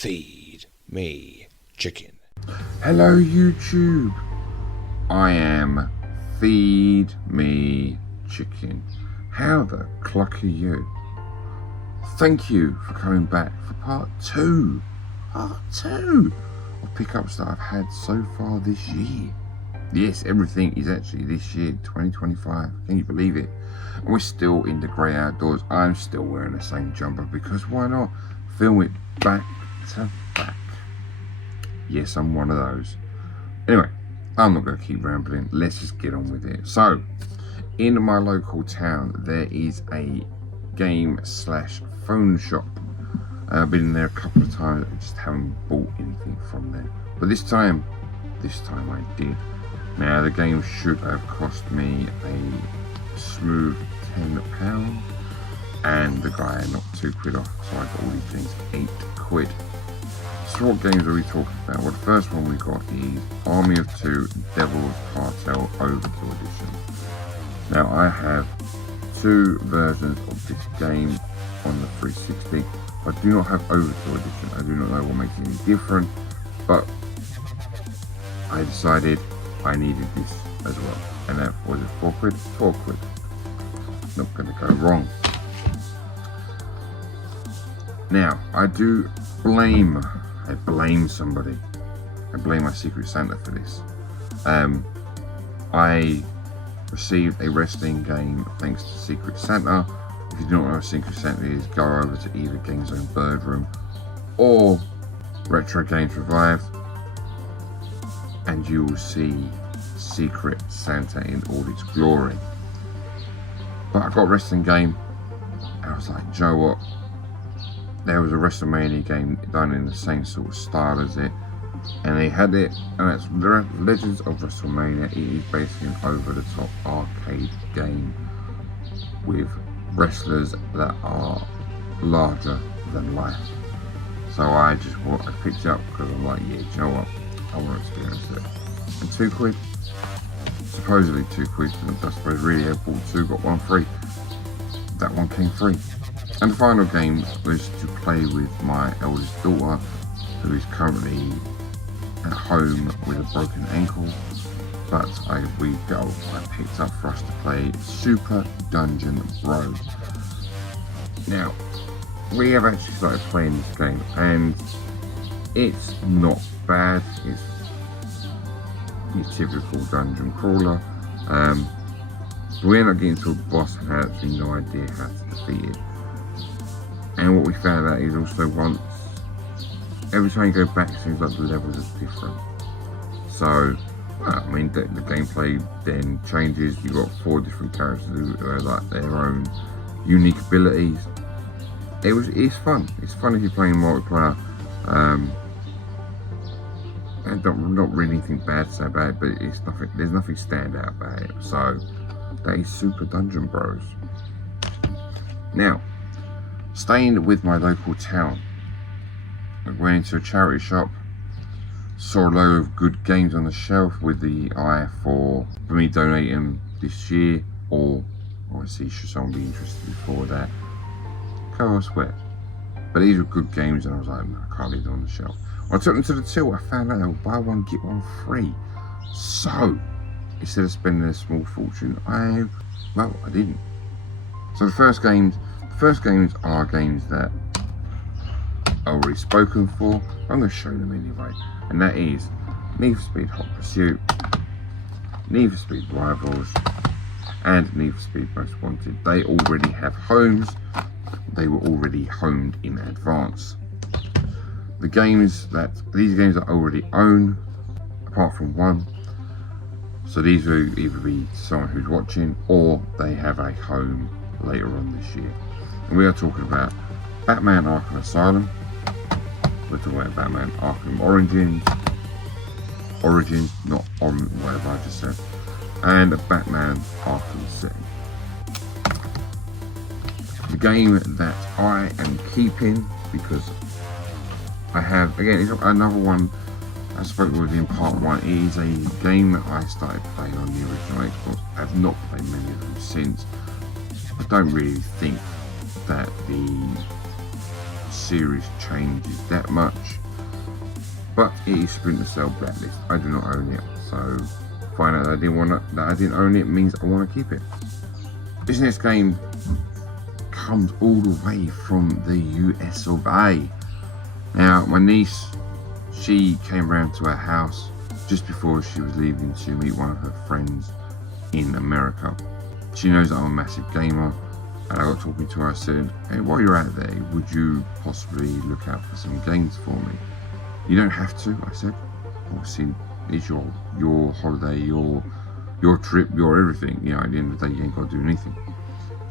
Feed me chicken. Hello YouTube, I am Feed Me Chicken. How the cluck are you? Thank you for coming back for part two of pickups that I've had so far this year. Yes, everything is actually this year, 2025. Can you believe it? And we're still in the grey outdoors. I'm still wearing the same jumper because why not? Film it back to back. Yes, I'm one of those. Anyway, I'm not going to keep rambling. Let's just get on with it. So, in my local town, there is a game/phone shop. I've been in there a couple of times. I just haven't bought anything from there. But this time I did. Now, the game should have cost me a smooth £10. And the guy knocked £2 off. So I got all these things £8. So what games are we talking about? Well, the first one we got is Army of Two Devil's Cartel Overkill Edition. Now I have two versions of this game on the 360. I do not have Overkill Edition. I do not know what makes it any different, but I decided I needed this as well. And that was it, £4? £4. Not going to go wrong. Now I do blame somebody. I blame my Secret Santa for this. I received a wrestling game thanks to Secret Santa. If you don't know what Secret Santa is, go over to either Game Zone Bird Room or Retro Games Revive and you will see Secret Santa in all its glory. But I got a wrestling game and I was like, you know what? There was a WrestleMania game done in the same sort of style as it, and they had it, and that's Legends of WrestleMania. It is basically an over-the-top arcade game with wrestlers that are larger than life. So I picked it up because I'm like, yeah, do you know what? I want to experience it. And £2, supposedly £2, I suppose really I bought two, got one free. That one came free. And the final game was to play with my eldest daughter, who is currently at home with a broken ankle. But I picked up for us to play Super Dungeon Bros. Now, we have actually started playing this game, and it's not bad. It's your typical dungeon crawler. We end up getting to a boss and had absolutely no idea how to defeat it. And what we found out is also every time you go back, it seems like the levels are different. So, I mean, the gameplay then changes. You've got 4 different characters who have like their own unique abilities. It's fun. It's fun if you're playing multiplayer. And not really anything bad to say about it, but there's nothing stand out about it. So, that is Super Dungeon Bros. Now, staying with my local town, I went into a charity shop, saw a load of good games on the shelf with the eye for me donating them this year, or obviously should someone be interested before that, go elsewhere. But these were good games and I was like, no, I can't leave them on the shelf. When I took them to the till, I found out they would buy one, get one free. So, instead of spending a small fortune, I didn't. So the first games are games that are already spoken for. I'm going to show them anyway, and that is Need for Speed Hot Pursuit, Need for Speed Rivals, and Need for Speed Most Wanted. They already have homes. They were already homed in advance. These games I already own, apart from one. So these will either be someone who's watching, or they have a home later on this year. And we are talking about Batman Arkham Asylum. We're talking about Batman Arkham Origins, not on whatever I just said, and Batman Arkham City. The game that I am keeping because I have, again, it's another one I spoke with in part 1. It is a game that I started playing on the original Xbox. I have not played many of them since. I don't really think that the series changes that much. But it is Splinter Cell Blacklist. I do not own it, so find out that I didn't own it means I want to keep it. This next game comes all the way from the US of A. Now, my niece, she came round to our house just before she was leaving to meet one of her friends in America. She knows that I'm a massive gamer, and I got talking to her. I said, hey, while you're out there, would you possibly look out for some games for me? You don't have to, I said. Obviously, it's your holiday, your trip, your everything. You know, at the end of the day, you ain't got to do anything.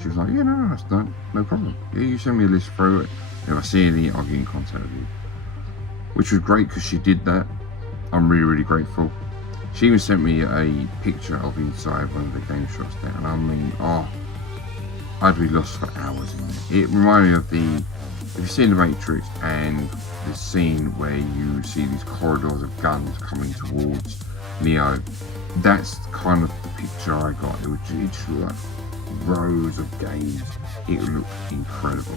She was like, yeah, no, that's no problem. Yeah, you send me a list through it. If I see any, I'll get in contact with you. Which was great because she did that. I'm really, really grateful. She even sent me a picture of inside one of the game shops there. And I mean, I'd be lost for hours in there. It reminded me of if you've seen The Matrix and the scene where you see these corridors of guns coming towards Neo, that's kind of the picture I got. It just looked like rows of games. It looked incredible.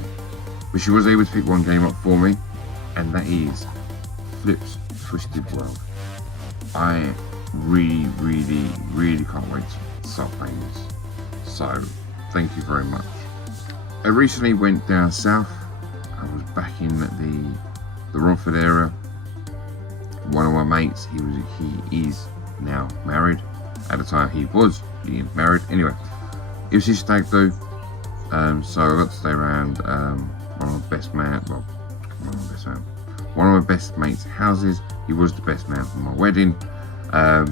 But she was able to pick one game up for me, and that is Flip's Twisted World. I really, really, really can't wait to start playing this. So, thank you very much. I recently went down south. I was back in the Romford area. One of my mates, he is now married. At the time, he was being married. Anyway, it was his stag do. So I got to stay around one of my best mates' houses. He was the best man for my wedding. And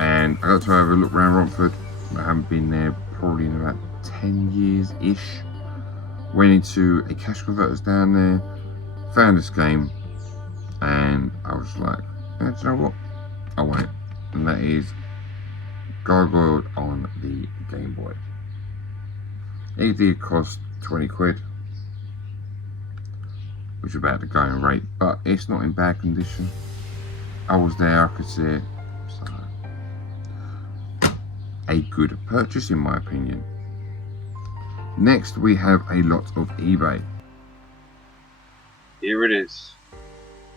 I got to have a look around Romford. I haven't been there probably in about 10 years-ish. Went into a cash converters down there, found this game, and I was like, do you know what? I want it. And that is Gargoyle on the Game Boy. It did cost 20 quid, which is about the going rate, but it's not in bad condition. I was there, I could see it. So, a good purchase in my opinion. Next we have a lot of eBay. Here it is.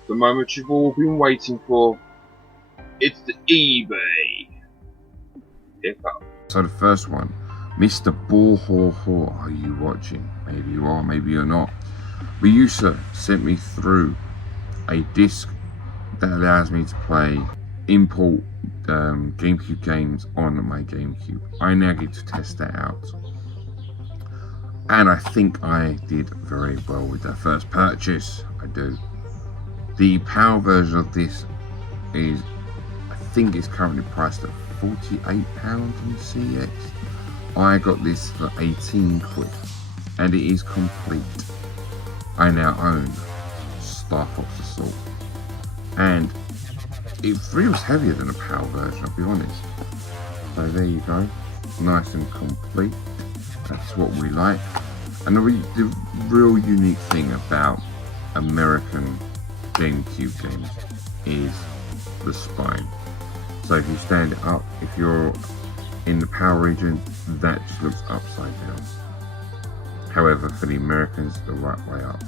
The moment you've all been waiting for. It's the eBay pickup. So the first one, Mr. Borhor, are you watching? Maybe you are, maybe you're not. But you, sir, sent me through a disc that allows me to play import GameCube games on my GameCube. I now get to test that out. And I think I did very well with that first purchase. I do. The PAL version of this is, I think it's currently priced at £48 on CX. I got this for 18 quid, and it is complete. I now own Star Fox Assault, and it feels heavier than a PAL version, I'll be honest. So there you go, nice and complete. That's what we like. And the real unique thing about American GameCube games is the spine. So if you stand it up, if you're in the PAL region, that just looks upside down. However, for the Americans, the right way up.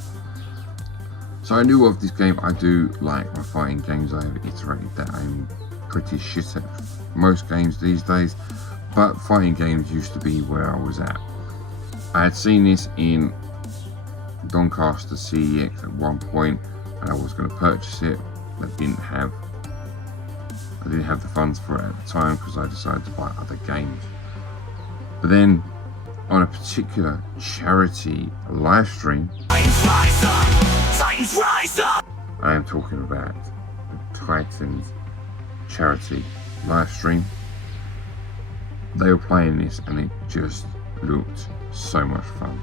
So I knew of this game. I do like my fighting games. I have iterated that I'm pretty shit at most games these days, but fighting games used to be where I was at. I had seen this in Doncaster CEX at one point, and I was going to purchase it. I didn't have the funds for it at the time because I decided to buy other games. But then, on a particular charity live stream, I am talking about the Titans charity live stream. They were playing this, and it just looked so much fun.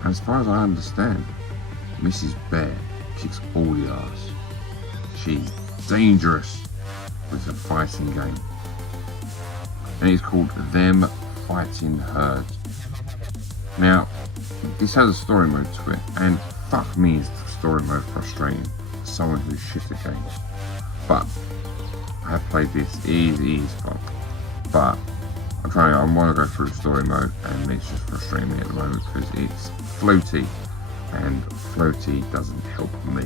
And as far as I understand, Mrs. Bear kicks all the ass. She's dangerous with the fighting game. And it's called Them Fighting Herds. Now, this has a story mode to it, and fuck me is the story mode frustrating for someone who's shit at games. But I have played this, it is fun. But I want to go through story mode, and it's just frustrating me at the moment because it's floaty. and floaty doesn't help me.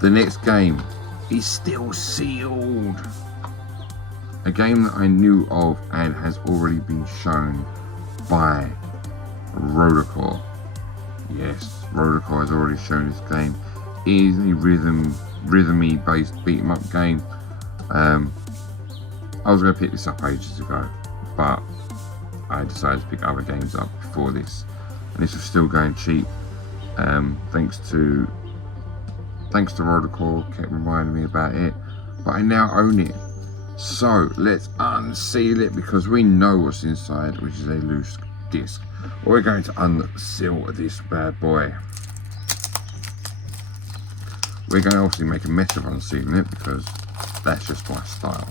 The next game is still sealed. A game that I knew of and has already been shown by Rodacore. Yes, Rodacore has already shown this game. It is a rhythmy based beat 'em up game. I was going to pick this up ages ago, but I decided to pick other games up before this, and this was still going cheap. Thanks to Rodacore, kept reminding me about it, but I now own it. So let's unseal it because we know what's inside, which is a loose disc. We're going to unseal this bad boy. We're going to obviously make a mess of unsealing it because that's just my style.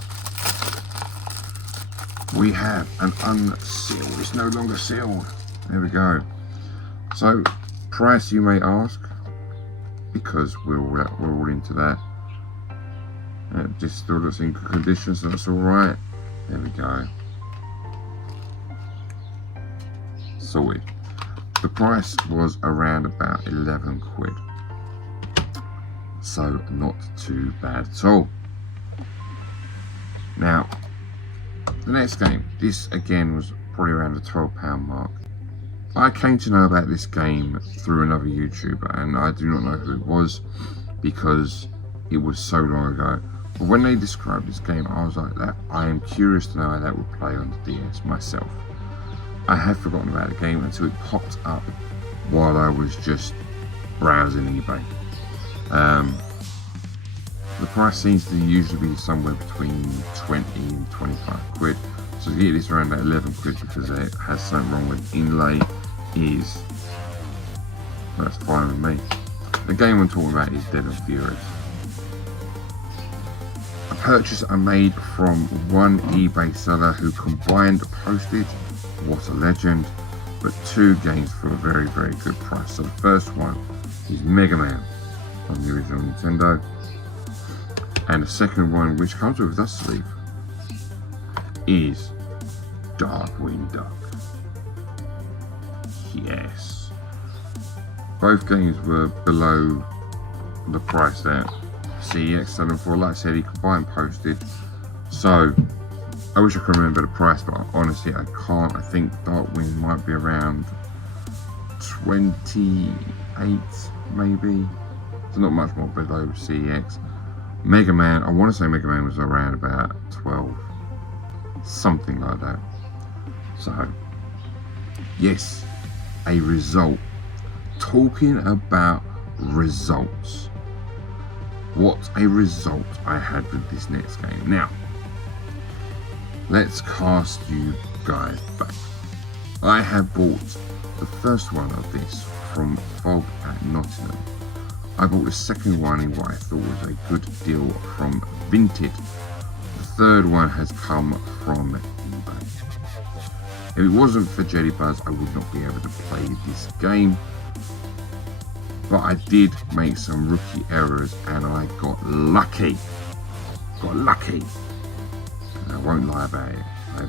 We have an unsealed. It's no longer sealed. There we go. So, price you may ask, because we're all into that. It just still looks in good condition, so that's all right. There we go. Sorted. The price was around about 11 quid. So not too bad at all. Now, the next game, this again was probably around the £12 mark. I came to know about this game through another YouTuber, and I do not know who it was because it was so long ago. But when they described this game, I was like, that I am curious to know how that would play on the DS myself. I had forgotten about the game until it popped up while I was just browsing eBay. The price seems to usually be somewhere between 20 and 25 quid. So to get this around that 11 quid because it has something wrong with inlay that's fine with me. The game I'm talking about is Dead and Furious. A purchase I made from one eBay seller who combined postage, what a legend, but two games for a very, very good price. So the first one is Mega Man on the original Nintendo, and the second one, which comes with Dust Sleeve, is Darkwing Duck. Yes. Both games were below the price that CEX selling for. Like I said, he combined postage. So I wish I could remember the price, but honestly I can't. I think Darkwing might be around 28 maybe. It's not much more below CEX. Mega Man, I want to say Mega Man was around about 12, something like that. So yes, a result. Talking about results, what a result I had with this next game. Now let's cast you guys back. I have bought the first one of this from Fog at Nottingham. I bought the second one in what I thought was a good deal from Vinted. The third one has come from eBay. If it wasn't for Jellybuzz, I would not be able to play this game. But I did make some rookie errors and I got lucky. And I won't lie about it. I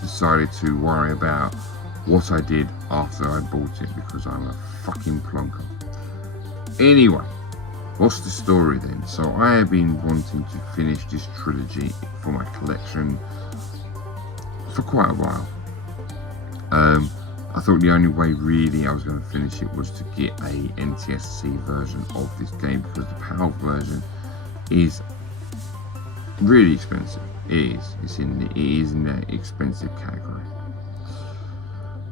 decided to worry about what I did after I bought it because I'm a fucking plonker. Anyway, what's the story then? So I have been wanting to finish this trilogy for my collection for quite a while. I thought the only way really I was going to finish it was to get a NTSC version of this game because the PAL version is really expensive. It is in the expensive category.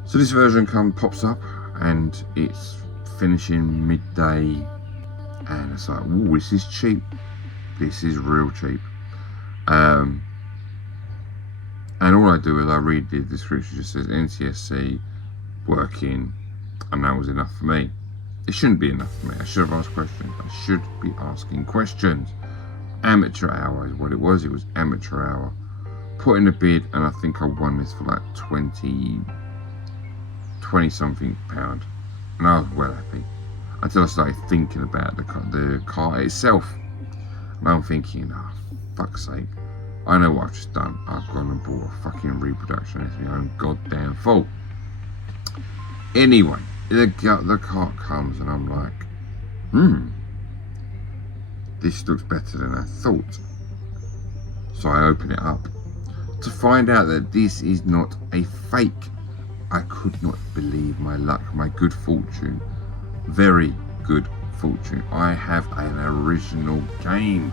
So this version pops up and it's finishing midday, and it's like, oh, this is cheap. This is real cheap. And all I do is I read the description, just says NTSC working, and that was enough for me. It shouldn't be enough for me. I should have asked questions. I should be asking questions. Amateur hour is what it was. It was amateur hour. Put in a bid, and I think I won this for like 20 something pound, and I was well happy until I started thinking about the car itself, and I'm thinking, oh, fuck's sake, I know what I've just done. I've gone and bought a fucking reproduction. It's my own goddamn fault. Anyway, the cart comes and I'm like, this looks better than I thought. So I open it up to find out that this is not a fake. I could not believe my luck, my good fortune, very good fortune. I have an original game.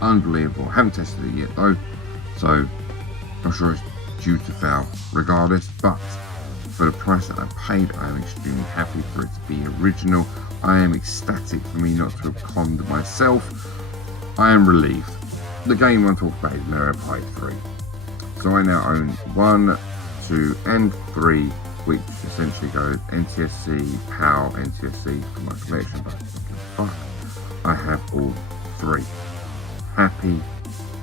Unbelievable. Haven't tested it yet though, so I'm sure it's due to fail regardless, but for the price that I paid, I am extremely happy for it to be original. I am ecstatic for me not to have conned myself. I am relieved. The game I'm talking about is Mario Party 3. So I now own 1, 2 and 3, which essentially goes NTSC, PAL, NTSC for my collection, but fuck, I have all 3. Happy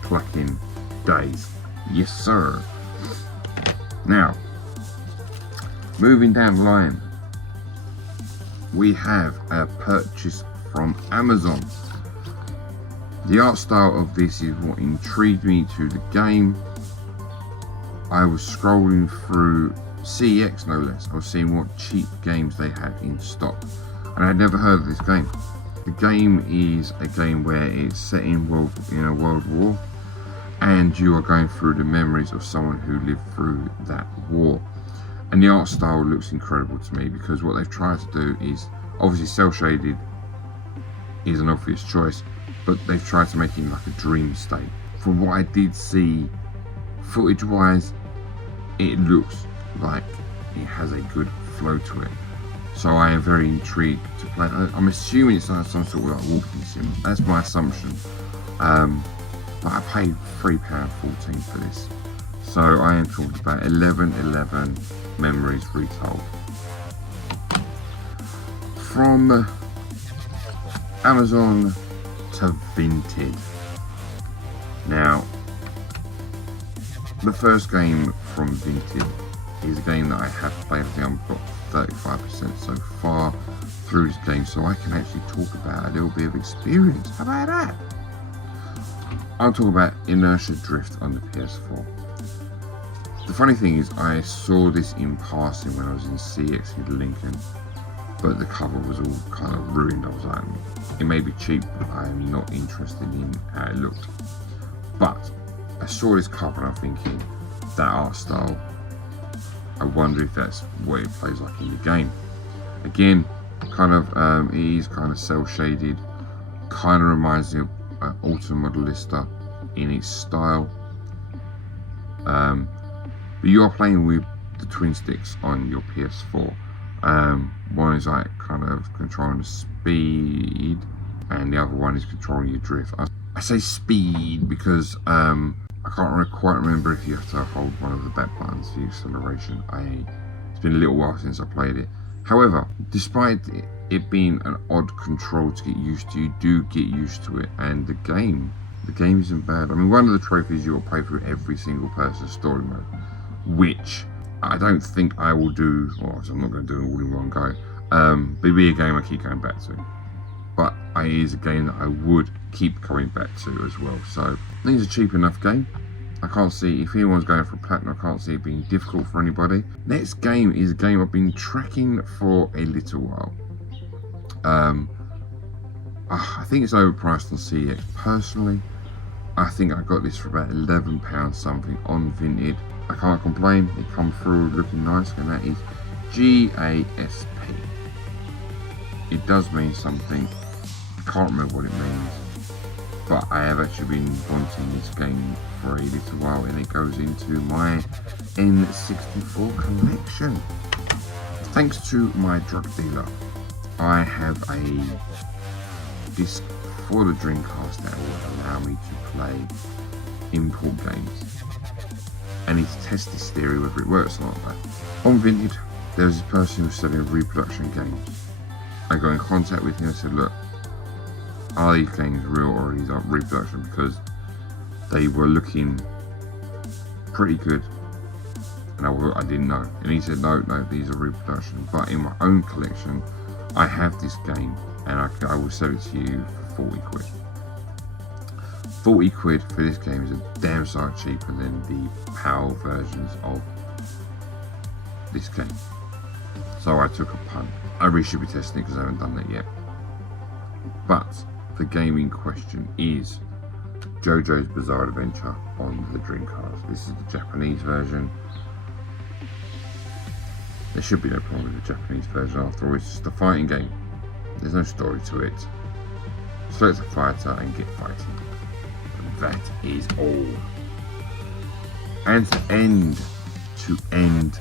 plucking days. Yes sir. Now, moving down the line, we have a purchase from Amazon. The art style of this is what intrigued me to the game. I was scrolling through CEX no less. I was seeing what cheap games they had in stock, and I had never heard of this game. The game is a game where it's set in a world war, and you are going through the memories of someone who lived through that war. And the art style looks incredible to me, because what they've tried to do is, obviously cel shaded is an obvious choice, but they've tried to make it like a dream state. From what I did see footage wise, it looks like it has a good flow to it. So I am very intrigued to play. I'm assuming it's like some sort of like walking sim. That's my assumption. But I paid £3.14 for this. So I am talking about 1111 memories retold. From Amazon to Vinted. Now, the first game from Vinted is a game that I have played. I think I've got 35% so far through this game, so I can actually talk about a little bit of experience. How about that? I'm talking about Inertia Drift on the PS4. The funny thing is, I saw this in passing when I was in CX in Lincoln, but the cover was all kind of ruined. I was like, it may be cheap, but I am not interested in how it looked. But I saw this cover and I'm thinking, that art style, I wonder if that's what it plays like in the game. Again, kind of, it is kind of cel shaded, kind of reminds me of Auto Modelista in its style. But you are playing with the twin sticks on your PS4. One is like kind of controlling the speed, and the other one is controlling your drift. I say speed because I can't quite remember if you have to hold one of the back buttons for acceleration. It's been a little while since I played it. However, despite it being an odd control to get used to, you do get used to it, and the game isn't bad. I mean, one of the trophies you'll play through every single person's story mode, which I don't think I will do, or I'm not going to do it all in one go. But it'll be a game I keep going back to. But it is a game that I would keep coming back to as well. So I think it's a cheap enough game. I can't see, if anyone's going for platinum, I can't see it being difficult for anybody. Next game is a game I've been tracking for a little while. I think it's overpriced on CX. Personally, I think I got this for about £11 something on Vinted. I can't complain, it come through looking nice, and that is GASP. It does mean something, I can't remember what it means, but I have actually been wanting this game for a little while, and it goes into my N64 collection. Thanks to my drug dealer, I have a disc for the Dreamcast that will allow me to play import games. I need to test this theory whether it works or not. But on Vinted, there's this person who was selling reproduction games. I got in contact with him and said, look, are these games real or are these reproduction? Because they were looking pretty good, and I didn't know. And he said, no, these are reproduction. But in my own collection, I have this game, and I will sell it to you for 40 quid. 40 quid for this game is a damn sight cheaper than the PAL versions of this game. So I took a punt. I really should be testing it because I haven't done that yet. But the game in question is JoJo's Bizarre Adventure on the Dreamcast. This is the Japanese version. There should be no problem with the Japanese version after all. It's just a fighting game. There's no story to it. Select a fighter and get fighting. And that is all. And to end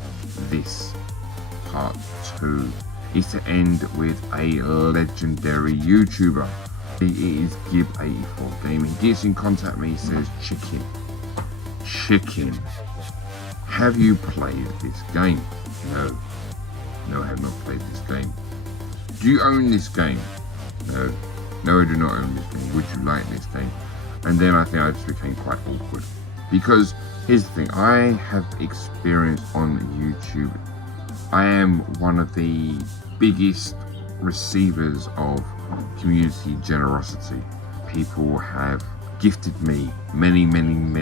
this part 2 is to end with a legendary YouTuber. It is Gib84 Gaming. He gets in contact with me, he says, Chicken, have you played this game? No, I have not played this game. Do you own this game? No, I do not own this game. Would you like this game? And then I think I just became quite awkward. Because here's the thing, I have experience on YouTube. I am one of the biggest receivers of community generosity. People have gifted me many items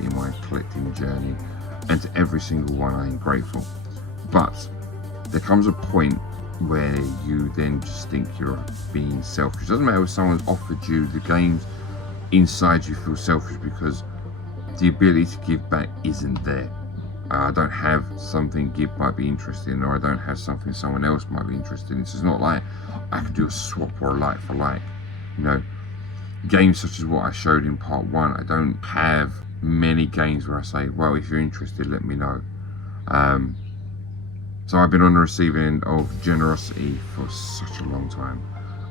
in my collecting journey, and to every single one I am grateful. But there comes a point where you then just think you're being selfish. It doesn't matter if someone's offered you the games, inside you feel selfish because the ability to give back isn't there. I don't have something Gib might be interested in, or I don't have something someone else might be interested in. It's not like I could do a swap or a like for like. Games such as what I showed in part 1, I don't have many games where I say, well, if you're interested, let me know. So I've been on the receiving end of generosity for such a long time,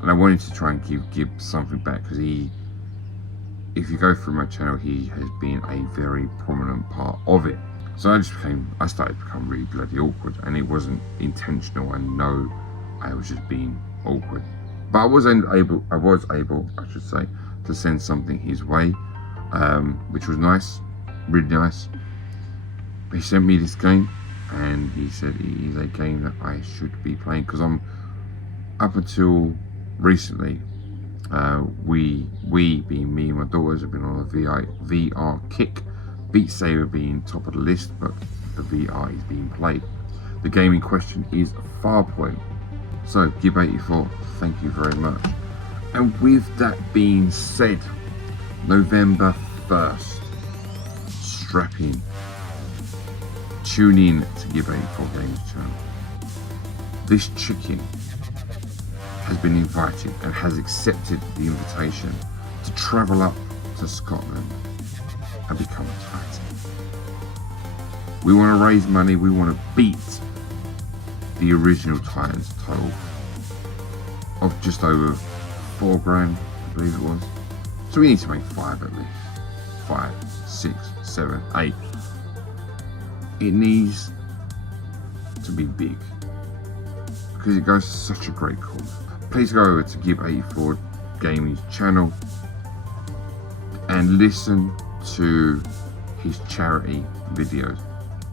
and I wanted to try and give Gib something back, because if you go through my channel, he has been a very prominent part of it. So I started to become really bloody awkward, and it wasn't intentional. I know I was just being awkward, but I was able, I should say, to send something his way, which was nice, really nice. He sent me this game, and he said it is a game that I should be playing, because I'm, up until recently, we being me and my daughters have been on a VR kick. Beat Saber being top of the list, but the VR is being played. The game in question is Farpoint. So Gib84, thank you very much. And with that being said, November 1st, strap in, tune in to Gib84 Games channel. This chicken has been invited and has accepted the invitation to travel up to Scotland and become a Titan. We want to raise money, we want to beat the original Titans total of just over 4 grand, I believe it was. So we need to make 5 at least. 5, 6, 7, 8. It needs to be big, because it goes to such a great cause. Please go over to Gib84 Gaming's channel and listen to his charity videos.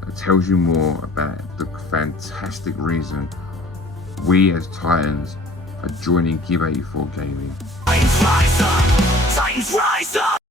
It tells you more about the fantastic reason we as Titans are joining Gib84 Gaming. Titans rise up! Titans rise up!